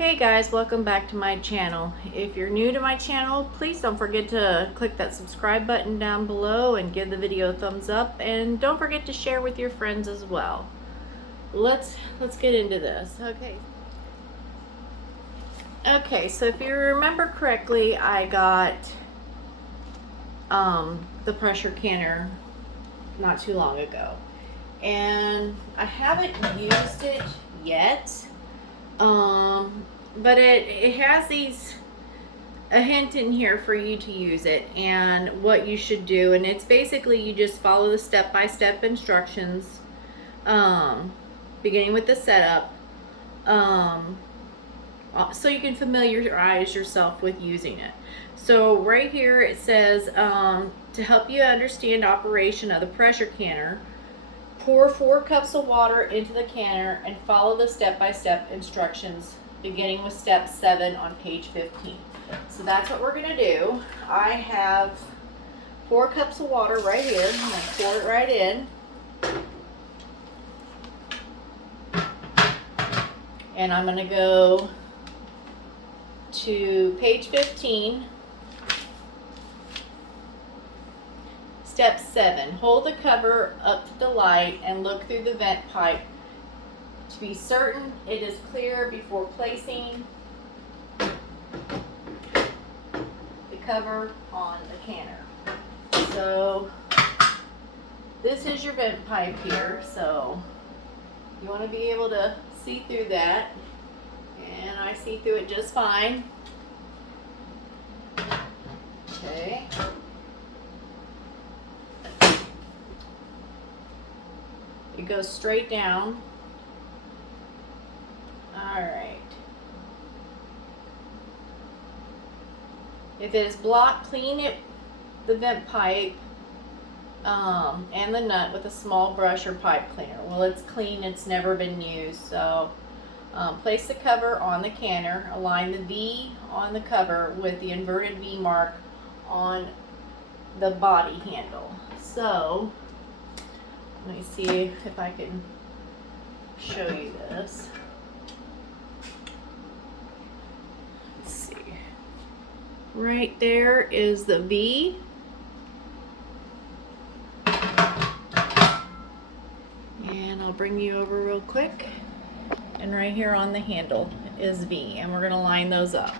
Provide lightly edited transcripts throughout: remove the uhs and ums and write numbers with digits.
Hey guys, welcome back to my channel. If you're new to my channel, please don't forget to click that subscribe button down below and give the video a thumbs up, and don't forget to share with your friends as well. Let's get into this. Okay, so if you remember correctly, I got the pressure canner not too long ago, and I haven't used it yet. But it has a hint in here for you to use it and what you should do, and it's basically you just follow the step-by-step instructions, beginning with the setup, so you can familiarize yourself with using it. So right here it says, to help you understand operation of the pressure canner, pour 4 cups of water into the canner and follow the step-by-step instructions, beginning with step 7 on page 15. So that's what we're going to do. I have 4 cups of water right here. I'm going to pour it right in. And I'm going to go to page 15. Step 7, hold the cover up to the light and look through the vent pipe to be certain it is clear before placing the cover on the canner. So this is your vent pipe here, so you want to be able to see through that, and I see through it just fine. Okay. It goes straight down. Alright. If it is blocked, clean the vent pipe and the nut with a small brush or pipe cleaner. Well, it's clean, it's never been used. So place the cover on the canner. Align the V on the cover with the inverted V mark on the body handle. So let me see if I can show you this. Let's see. Right there is the V. And I'll bring you over real quick. And right here on the handle is V. And we're going to line those up.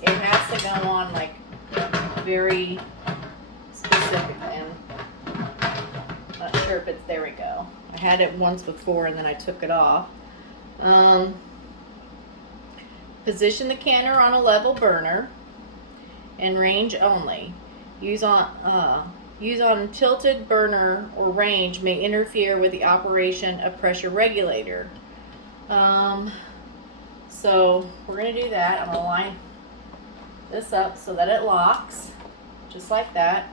It has to go on like very specific, and not sure if it's, there we go. I had it once before and then I took it off. Position the canner on a level burner and range only. Use on tilted burner or range may interfere with the operation of pressure regulator. So we're going to do that. I'm going to line this up so that it locks, just like that.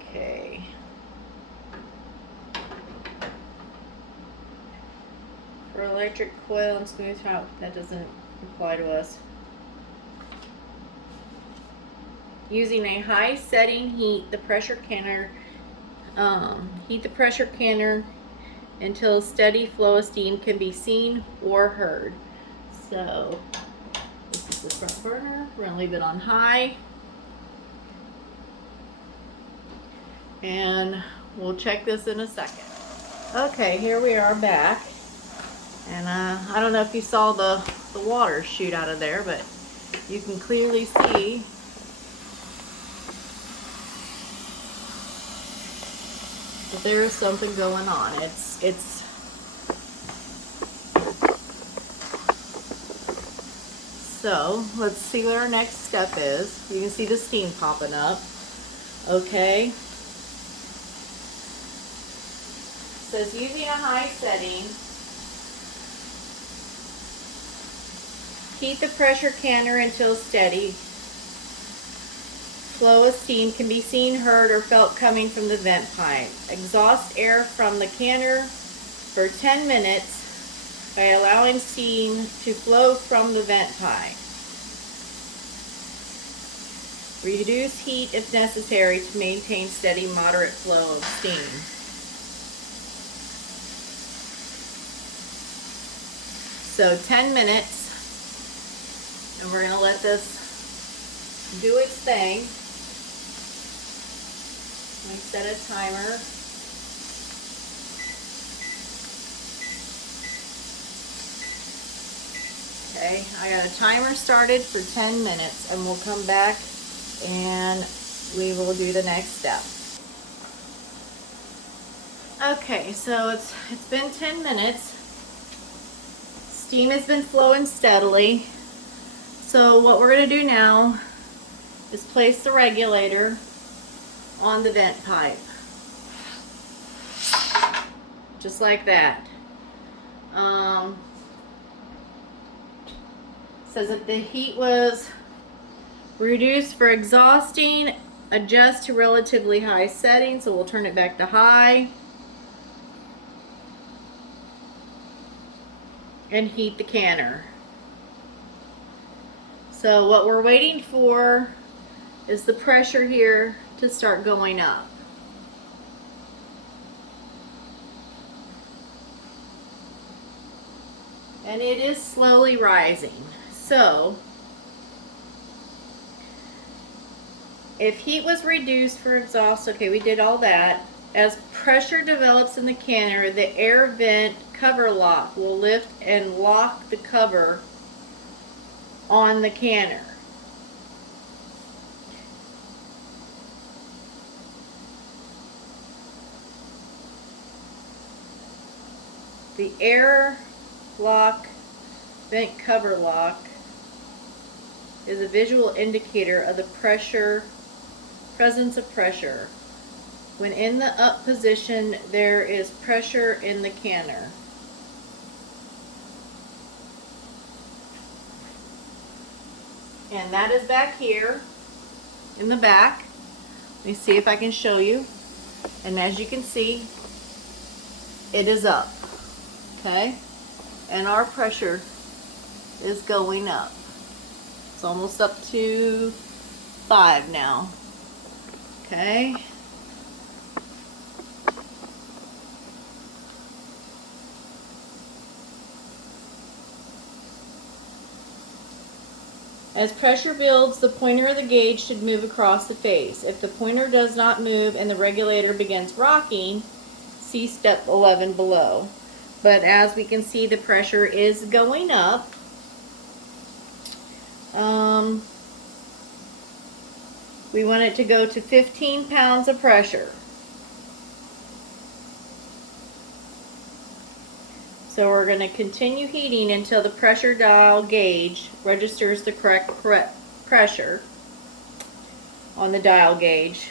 Okay. For electric coil and smooth out, that doesn't apply to us. Using a high setting, heat the pressure canner until steady flow of steam can be seen or heard. So this is the front burner. We're going to leave it on high. And we'll check this in a second. Okay, here we are back. And I don't know if you saw the water shoot out of there, but you can clearly see that there is something going on. So let's see what our next step is. You can see the steam popping up. Okay. It says using a high setting, heat the pressure canner until steady. Flow of steam can be seen, heard, or felt coming from the vent pipe. Exhaust air from the canner for 10 minutes by allowing steam to flow from the vent pipe. Reduce heat if necessary to maintain steady, moderate flow of steam. So 10 minutes, and we're going to let this do its thing. Let me set a timer. Okay, I got a timer started for 10 minutes, and we'll come back and we will do the next step. Okay, so it's been 10 minutes. Steam has been flowing steadily. So what we're going to do now is place the regulator on the vent pipe. Just like that. Says if the heat was reduced for exhausting, adjust to relatively high setting, so we'll turn it back to high. And heat the canner. So what we're waiting for is the pressure here to start going up. And it is slowly rising. So if heat was reduced for exhaust, okay, we did all that. As pressure develops in the canner, the air vent cover lock will lift and lock the cover on the canner. The air lock vent cover lock is a visual indicator of the presence of pressure. When in the up position, there is pressure in the canner. And that is back here in the back. Let me see if I can show you. And as you can see, it is up. Okay? And our pressure is going up. It's almost up to 5 now. Okay? As pressure builds, the pointer of the gauge should move across the face. If the pointer does not move and the regulator begins rocking, see step 11 below. But as we can see, the pressure is going up. We want it to go to 15 pounds of pressure. So we're going to continue heating until the pressure dial gauge registers the correct pressure on the dial gauge.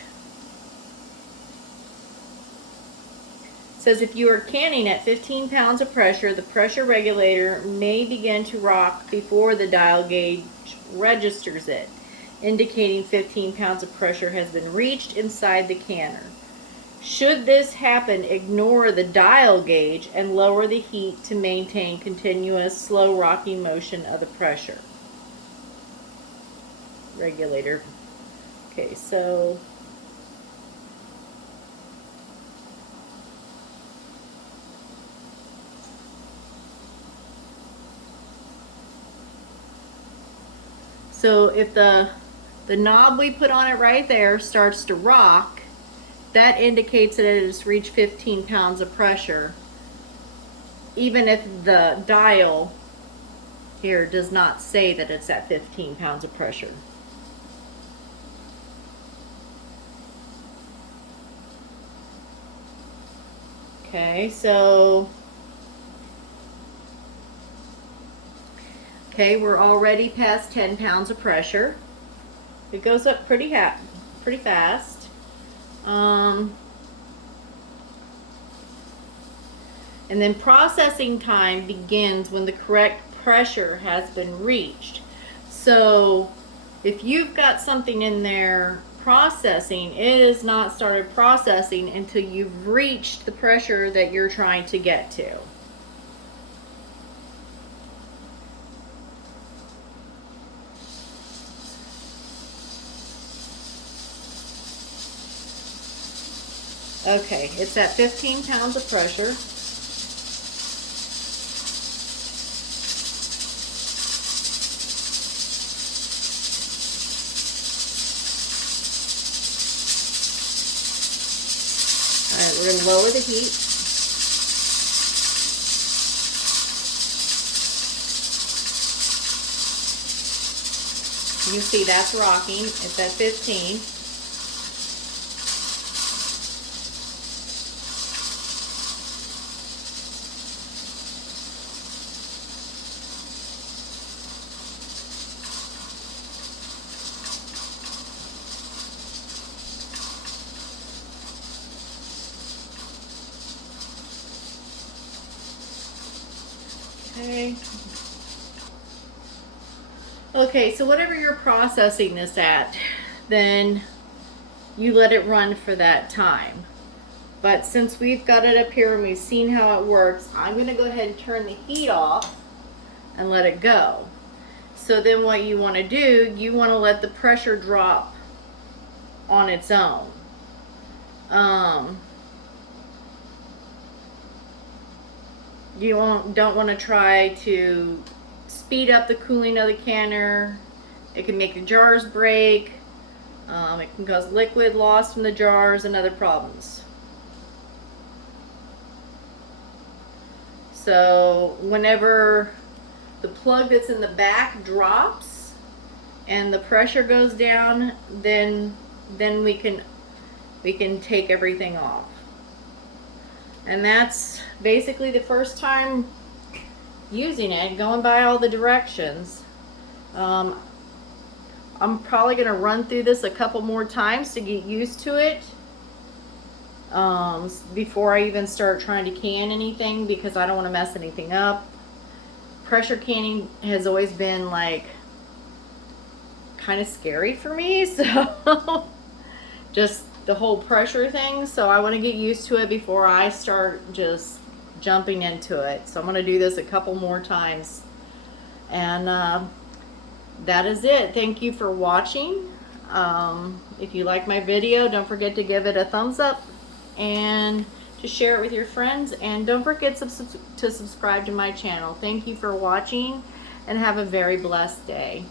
It says if you are canning at 15 pounds of pressure, the pressure regulator may begin to rock before the dial gauge registers it, indicating 15 pounds of pressure has been reached inside the canner. Should this happen, ignore the dial gauge and lower the heat to maintain continuous slow rocking motion of the pressure regulator. Okay, so if the knob we put on it right there starts to rock, that indicates that it has reached 15 pounds of pressure, even if the dial here does not say that it's at 15 pounds of pressure. Okay, so we're already past 10 pounds of pressure. It goes up pretty fast. And then processing time begins when the correct pressure has been reached. So if you've got something in there processing, it is not started processing until you've reached the pressure that you're trying to get to. Okay, it's at 15 pounds of pressure. Alright, we're going to lower the heat. You can see that's rocking. It's at 15. Okay. Okay, so whatever you're processing this at, then you let it run for that time. But since we've got it up here and we've seen how it works, I'm going to go ahead and turn the heat off and let it go. So then what you want to do, you want to let the pressure drop on its own. You don't want to try to speed up the cooling of the canner. It can make the jars break. It can cause liquid loss from the jars and other problems. So whenever the plug that's in the back drops and the pressure goes down, then we can take everything off. And that's basically the first time using it, going by all the directions. I'm probably going to run through this a couple more times to get used to it before I even start trying to can anything, because I don't want to mess anything up. Pressure canning has always been like kind of scary for me, so just the whole pressure thing, so I want to get used to it before I start just jumping into it. So I'm going to do this a couple more times, and that is it. Thank you for watching. If you like my video, don't forget to give it a thumbs up and to share it with your friends, and don't forget to subscribe to my channel. Thank you for watching, and have a very blessed day.